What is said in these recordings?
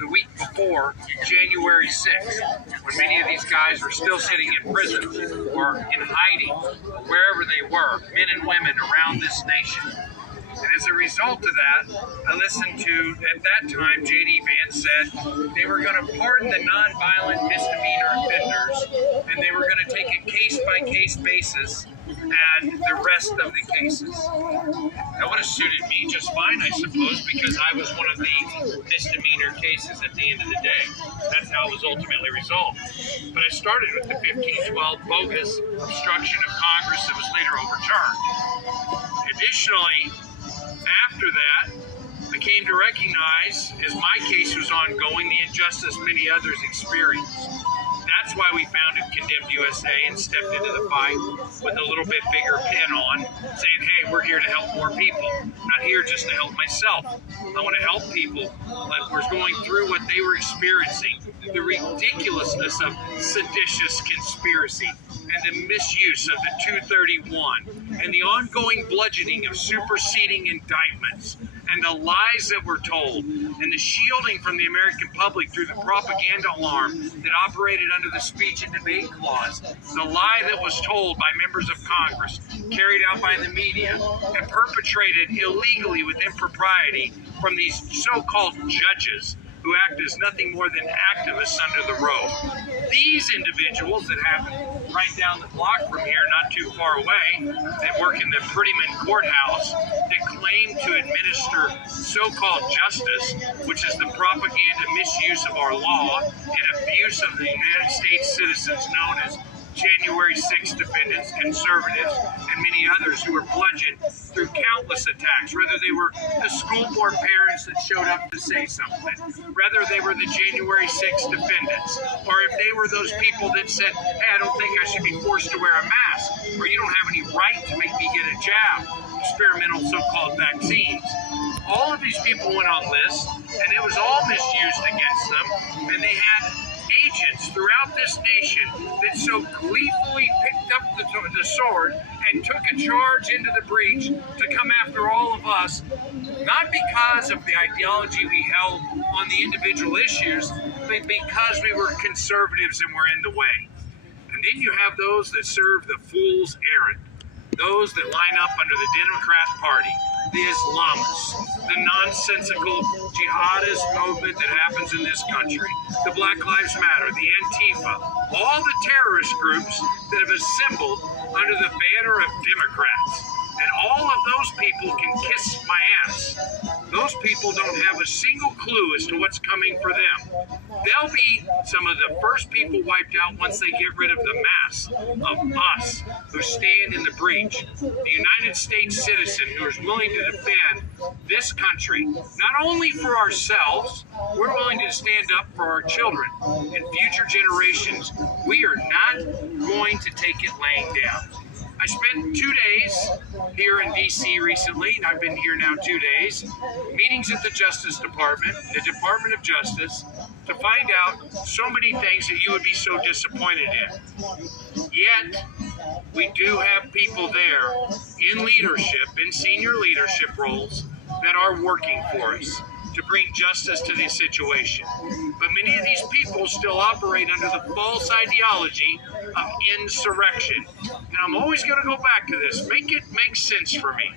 the week before January 6th, when many of these guys were still sitting in prison or in hiding, wherever they were, men and women around this nation. And as a result of that, I listened to, at that time, J.D. Vance said they were going to pardon the nonviolent misdemeanor offenders, and they were going to take a case-by-case basis and the rest of the cases. That would have suited me just fine, I suppose, because I was one of the misdemeanor cases at the end of the day. That's how it was ultimately resolved. But I started with the 1512 bogus obstruction of Congress that was later overturned. Additionally, after that, I came to recognize, as my case was ongoing, the injustice many others experienced. That's why we founded Condemned USA and stepped into the fight with a little bit bigger pin on, saying, hey, we're here to help more people. I'm not here just to help myself. I want to help people that were going through what they were experiencing, the ridiculousness of seditious conspiracy and the misuse of the 231 and the ongoing bludgeoning of superseding indictments and the lies that were told and the shielding from the American public through the propaganda alarm that operated under the speech and debate clause, the lie that was told by members of Congress, carried out by the media, and perpetrated illegally with impropriety from these so-called judges who act as nothing more than activists under the robe. These individuals that happen right down the block from here, not too far away, that work in the Prettyman Courthouse, that claim to administer so-called justice, which is the propaganda misuse of our law and abuse of the United States citizens known as January 6 defendants, conservatives, and many others who were bludgeoned through countless attacks, whether they were the school board parents that showed up to say something, whether they were the January 6 defendants, or if they were those people that said, hey, I don't think I should be forced to wear a mask, or you don't have any right to make me get a jab, experimental so-called vaccines. All of these people went on lists, and it was all misused against them, and they had agents throughout this nation that so gleefully picked up the sword and took a charge into the breach to come after all of us, not because of the ideology we held on the individual issues, but because we were conservatives and were in the way. And then you have those that serve the fool's errand, those that line up under the Democrat Party, the Islamists, the nonsensical jihadist movement that happens in this country, the Black Lives Matter, the Antifa, all the terrorist groups that have assembled under the banner of Democrats. And all of those people can kiss my ass. Those people don't have a single clue as to what's coming for them. They'll be some of the first people wiped out once they get rid of the mass of us who stand in the breach. The United States citizen who is willing to defend this country, not only for ourselves, we're willing to stand up for our children and future generations. We are not going to take it laying down. I spent 2 days here in D.C. recently, and I've been here now 2 days, meetings at the Justice Department, the Department of Justice, to find out so many things that you would be so disappointed in. Yet, we do have people there in leadership, in senior leadership roles, that are working for us to bring justice to this situation. But many of these people still operate under the false ideology of insurrection. And I'm always going to go back to this. Make it make sense for me.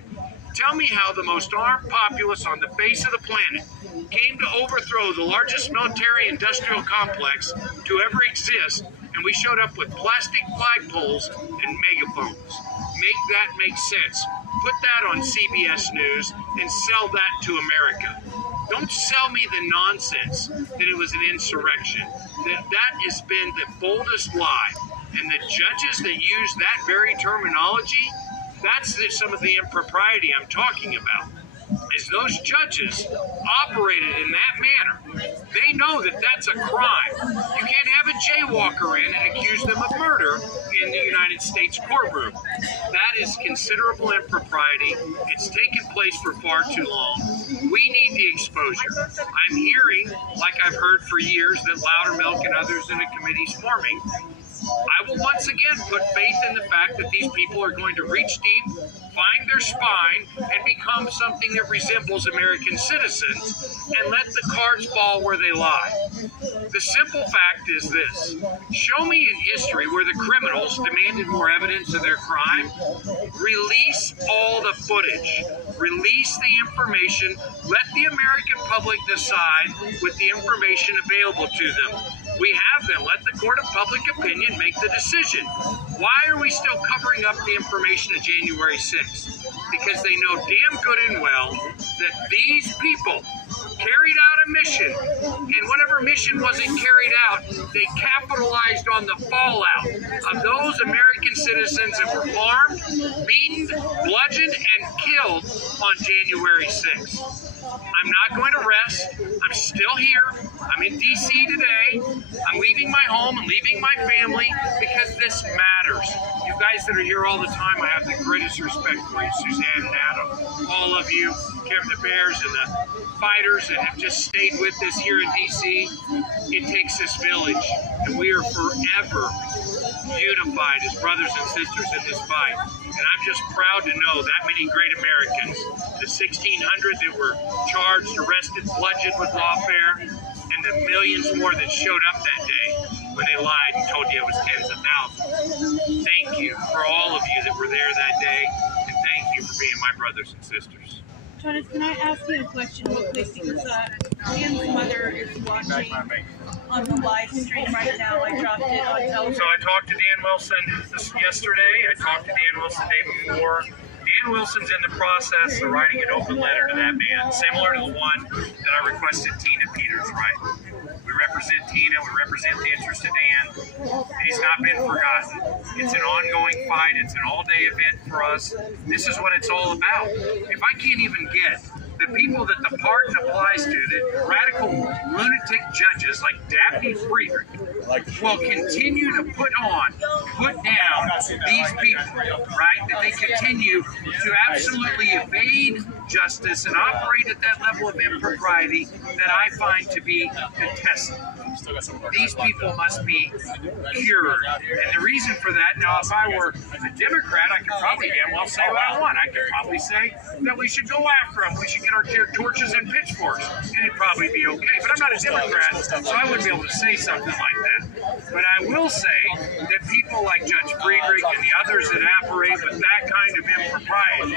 Tell me how the most armed populace on the face of the planet came to overthrow the largest military-industrial complex to ever exist, and we showed up with plastic flagpoles and megaphones. Make that make sense. Put that on CBS News and sell that to America. Don't sell me the nonsense that it was an insurrection. That has been the boldest lie. And the judges that use that very terminology, that's some of the impropriety I'm talking about. Is those judges operated in that manner. They know that that's a crime. You can't have a jaywalker in and accuse them of murder in the United States courtroom. That is considerable impropriety. It's taken place for far too long. We need the exposure. I'm hearing, like I've heard for years, that Loudermilk and others in the committee's forming I will once again put faith in the fact that these people are going to reach deep, find their spine, and become something that resembles American citizens, and let the cards fall where they lie. The simple fact is this: show me in history where the criminals demanded more evidence of their crime. Release all the footage. Release the information. Let the American public decide with the information available to them. We have them. Let the court of public opinion make the decision. Why are we still covering up the information of January 6th? Because they know damn good and well that these people carried out a mission, and whatever mission wasn't carried out, they capitalized on the fallout of those American citizens that were harmed, beaten, bludgeoned, and killed on January 6th. I'm not going to rest. I'm still here. I'm in D.C. today. I'm leaving my home and leaving my family because this matters. You guys that are here all the time, I have the greatest respect for you, Suzanne and Adam, all of you, Kevin the Bears and the fighters that have just stayed with us here in D.C. It takes this village, and we are forever unified as brothers and sisters in this fight. And I'm just proud to know that many great Americans, the 1,600 that were charged, arrested, bludgeoned with lawfare, and the millions more that showed up that day when they lied and told you it was tens of thousands. Thank you for all of you that were there that day, and thank you for being my brothers and sisters. Thomas, can I ask you a question real quick? Because Dan's mother is watching on the live stream right now. I dropped it on television. So I talked to Dan Wilson yesterday. I talked to Dan Wilson the day before. Dan Wilson's in the process of writing an open letter to that man, similar to the one that I requested Tina Peters write. We represent Tina, we represent the interest of Dan. He's not been forgotten. It's an ongoing fight, it's an all-day event for us. This is what it's all about. If I can't even get the people that the pardon applies to, the radical lunatic judges like Daphne Friedrich, will continue to put down these people, right? That they continue to absolutely evade justice and operate at that level of impropriety that I find to be detestable. These people must be cured. And the reason for that, now if I were a Democrat, I could probably damn well say what I want. I could probably say that we should go after them. We should get our torches and pitchforks, and it'd probably be okay. But I'm not a Democrat, so I wouldn't be able to say something like that. But I will say that people like Judge Friedrich and the others that operate with that kind of impropriety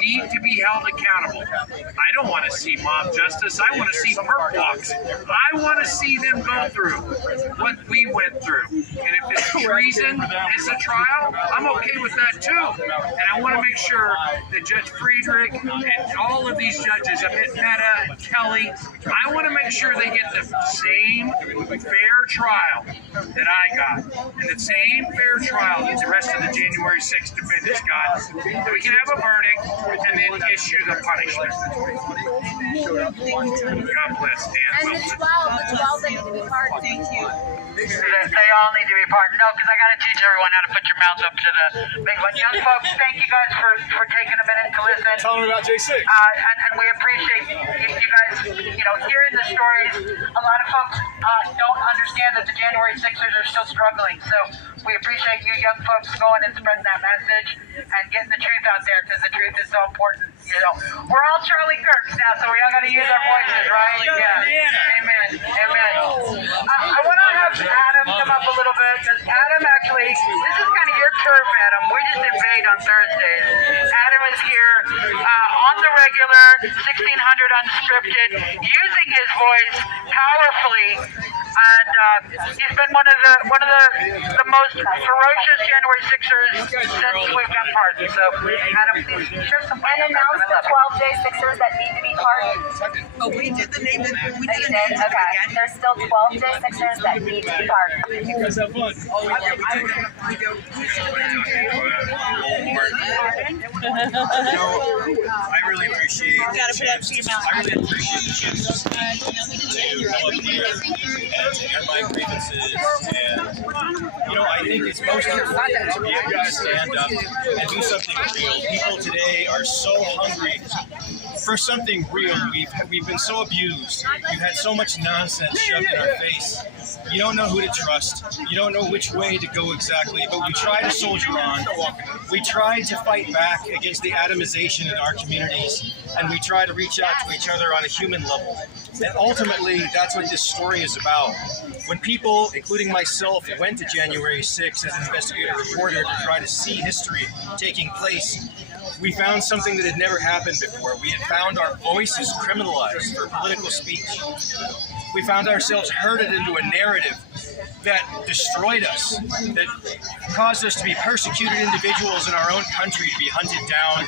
need to be held accountable. I don't want to see mob justice. I want to see perp walks. I want to see them go through what we went through. And if it's treason as a trial, I'm okay with that too. And I want to make sure that Judge Friedrich and all of these judges, Mehta, Kelly, I want to make sure they get the same fair trial that I got, and the same fair trial that the rest of the January 6th defendants got, that we can have a verdict and then issue the punishment. God bless Dan. And the 12 that need to be pardoned. Thank you. They all need to be pardoned. No, because I got to teach everyone how to put your mouths up to the big one. Young folks, thank you guys for taking a minute to listen. Tell them about J6. And we appreciate you guys, hearing the stories. A lot of folks don't understand that the January 6ers are still struggling. So we appreciate you young folks going and spreading that message and getting the truth out there, because the truth is so important. We're all Charlie Kirks now, so we all got to use our voices, right? Yeah. Amen. Amen. I want to have Adam come up a little bit, because Adam actually, this is kind of your turf, Adam. We just invade on Thursdays. Adam is here on the regular, 1600 unscripted, using his voice powerfully, and he's been one of the most ferocious January 6ers since we've got pardoned. So, Adam, please share some. And announce the 12 J6ers that need to be pardoned. Oh, we did the name of We did. Okay. There's still 12 J6ers that need to be pardoned. You guys have fun. I really appreciate the chance to come up here and air my grievances, and I think it's most important to be able to stand up and do something real. People today are so hungry for something real. We've been so abused. We've had so much nonsense shoved in our face. You don't know who to trust. You don't know which way to go exactly, but we try to soldier on. We try to fight back against the atomization in our communities, and we try to reach out to each other on a human level. And ultimately, that's what this story is about. When people, including myself, went to January 6th as an investigative reporter to try to see history taking place, we found something that had never happened before. We had found our voices criminalized for political speech. We found ourselves herded into a narrative that destroyed us, that caused us to be persecuted individuals in our own country to be hunted down.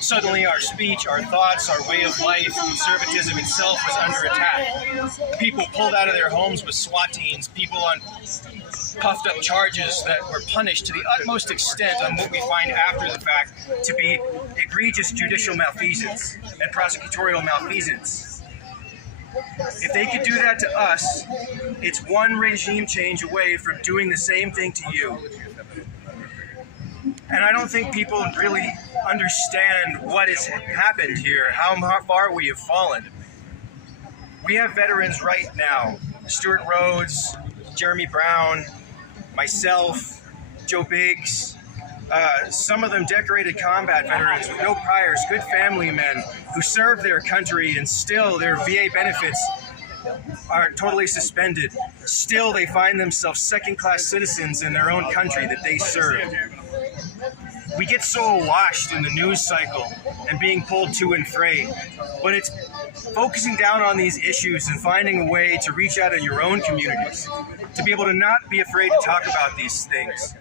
Suddenly our speech, our thoughts, our way of life, conservatism itself was under attack. People pulled out of their homes with SWAT teams, people on puffed up charges that were punished to the utmost extent on what we find after the fact to be egregious judicial malfeasance and prosecutorial malfeasance. If they could do that to us, it's one regime change away from doing the same thing to you. And I don't think people really understand what has happened here, how far we have fallen. We have veterans right now, Stuart Rhodes, Jeremy Brown, myself, Joe Biggs, some of them decorated combat veterans with no priors, good family men who served their country, and still their VA benefits are totally suspended. Still they find themselves second-class citizens in their own country that they served. We get so awash in the news cycle and being pulled to and fro, but it's focusing down on these issues and finding a way to reach out in your own communities, to be able to not be afraid to talk about these things,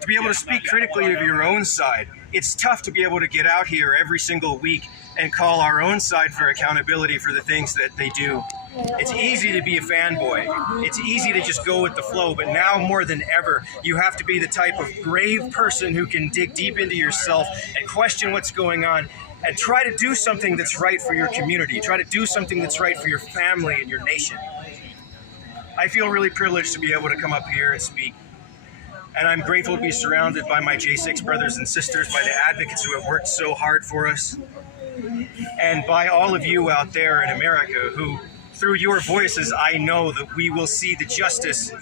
to be able to speak critically of your own side. It's tough to be able to get out here every single week and call our own side for accountability for the things that they do. It's easy to be a fanboy. It's easy to just go with the flow, but now more than ever, you have to be the type of brave person who can dig deep into yourself and question what's going on and try to do something that's right for your community. Try to do something that's right for your family and your nation. I feel really privileged to be able to come up here and speak. And I'm grateful to be surrounded by my J6 brothers and sisters, by the advocates who have worked so hard for us, and by all of you out there in America who, through your voices, I know that we will see the justice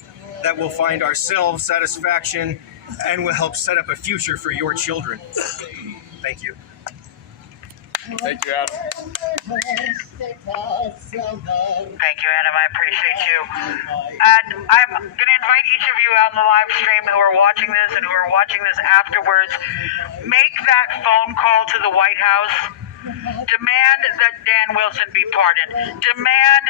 that will find ourselves satisfaction and will help set up a future for your children. Thank you. Thank you, Adam. Thank you, Adam. I appreciate you. And I'm going to invite each of you out in the live stream who are watching this and who are watching this afterwards, make that phone call to the White House. Demand that Dan Wilson be pardoned. Demand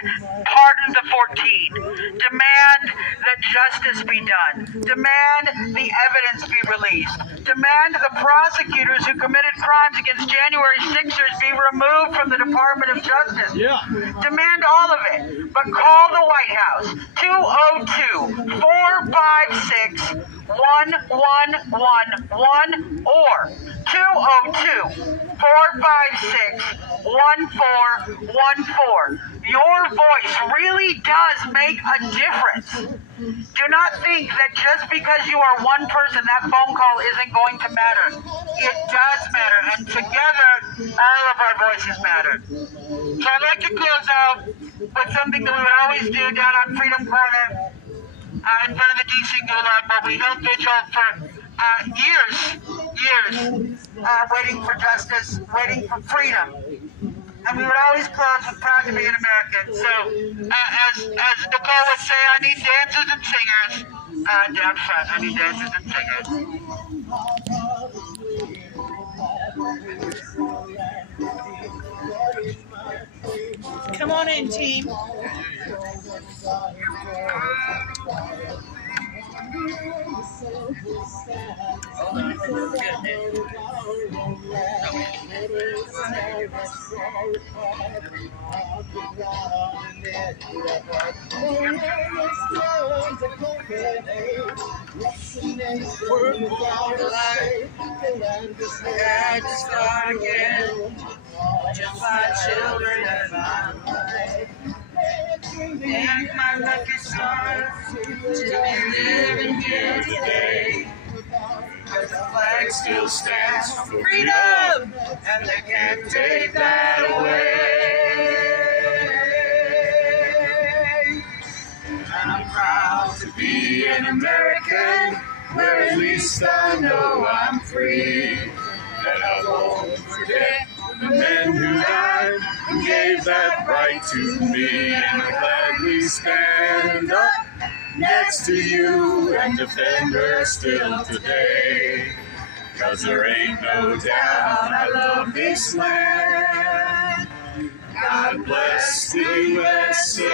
pardon the 14. Demand that justice be done. Demand the evidence be released. Demand the prosecutors who committed crimes against January 6ers be removed from the Department of Justice. Yeah. Demand all of it. But call the White House. 202-456-1111 or 202-456-1414. Your voice really does make a difference. Do not think that just because you are one person, that phone call isn't going to matter. It does matter, and together, all of our voices matter. So I'd like to close out with something that we would always do down on Freedom Corner in front of the DC Gulag, but we held vigil for years, waiting for justice, waiting for freedom. And we would always close with proud to be an American. So, as Nicole would say, I need dancers and singers down front. I need dancers and singers. Come on in, team. Just my children and thank my lucky stars to be living here today. With the flag flag still stands for freedom, and they can't take that away. And I'm proud to be an American, where at least I know I'm free. And I won't forget the men who died, who gave that right to me. And I'm glad we stand up next to you and defend her still today. 'Cause there ain't no doubt I love this land. God bless the USA.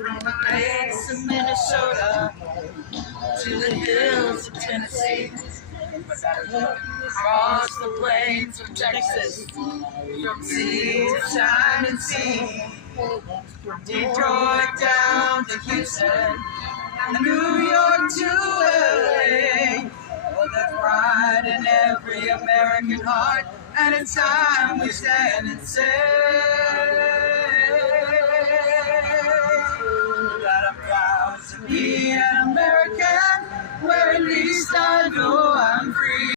From the lakes of Minnesota to the hills of Tennessee, across the plains of Texas, from sea to shining sea, from Detroit down to Houston, and New York to LA. Oh, there's pride in every American heart, and it's time we stand and say that I'm proud to be an American, where at least I know